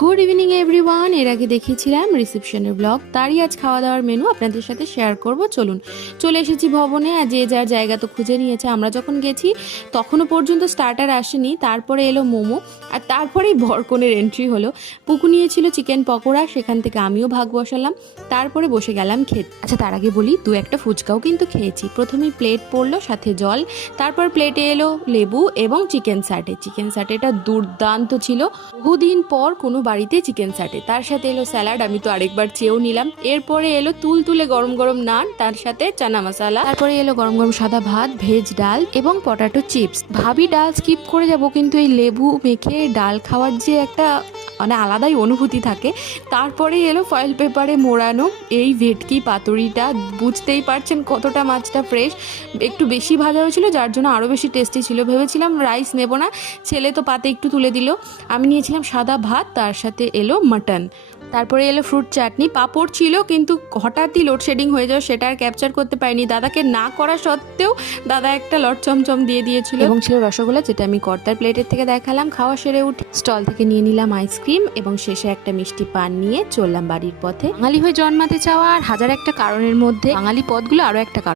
Good evening everyone. এর আগে দেখিয়েছিলাম রিসেপশনের ব্লগ, তারই আজ খাওয়া দাওয়ার মেনু আপনাদের সাথে শেয়ার করব। চলুন, চলে এসেছি ভবনে। আর যে যার জায়গা তো খুঁজে নিয়েছে। আমরা যখন গেছি তখনও পর্যন্ত স্টার্টার আসেনি, তারপরে এলো মোমো, আর তারপরেই বরকনের এন্ট্রি হলো। পুকু নিয়েছিল চিকেন পকোড়া, সেখান থেকে আমিও ভাগ বসালাম, তারপরে বসে গেলাম খেতে। আচ্ছা, তার আগে বলি, দু একটা ফুচকাও কিন্তু খেয়েছি। প্রথমেই প্লেট পড়লো, সাথে জল, তারপর প্লেটে এলো লেবু এবং চিকেন সাটে। চিকেন সাটেটা দুর্দান্ত ছিল, বহুদিন পর কোনো বাড়িতে চিকেন সাটে। তার সাথে এলো স্যালাড, আমি তো আরেকবার চেয়েও নিলাম। এরপরে এলো তুলতুলে গরম গরম নান, তার সাথে চানা মশলা। তারপরে এলো গরম গরম সাদা ভাত, ভেজ ডাল এবং পটাটো চিপস। ভাবি ডাল স্কিপ করে যাব, কিন্তু এই লেবু মেখে ডাল খাওয়ার যে একটা আলাদাই অনুভূতি থাকে। তারপরে এলো ফয়েল পেপারে মোড়ানো এই ভেটকি পাতুরিটা। বুঝতেই পারছেন কতটা মাছটা ফ্রেশ, একটু বেশি ভাজা হয়েছিল, যার জন্য আরও বেশি টেস্টি ছিল। ভেবেছিলাম রাইস নেব না, ছেলে তো পাতে একটু তুলে দিল। আমি নিয়েছিলাম সাদা ভাত, তার সাথে এলো মাটন। তারপরে এলো ফ্রুট চাটনি, পাঁপড় ছিল, কিন্তু হঠাৎই লোডশেডিং হয়ে যাও, সেটা আর ক্যাপচার করতে পারিনি। দাদাকে না করা সত্ত্বেও দাদা একটা লট চমচম দিয়ে দিয়েছিল, এবং ছিল রসগোল্লা, যেটা আমি কর্তার প্লেটের থেকে দেখালাম। খাওয়া সেরে উঠে স্টল থেকে নিয়ে নিলাম আইসক্রিম, এবং শেষে একটা মিষ্টি পান নিয়ে চললাম বাড়ির পথে। বাঙালি হয়ে জন্মাতে চাওয়া আর হাজার একটা কারণের মধ্যে বাঙালি পদগুলো আরও একটা কারণ।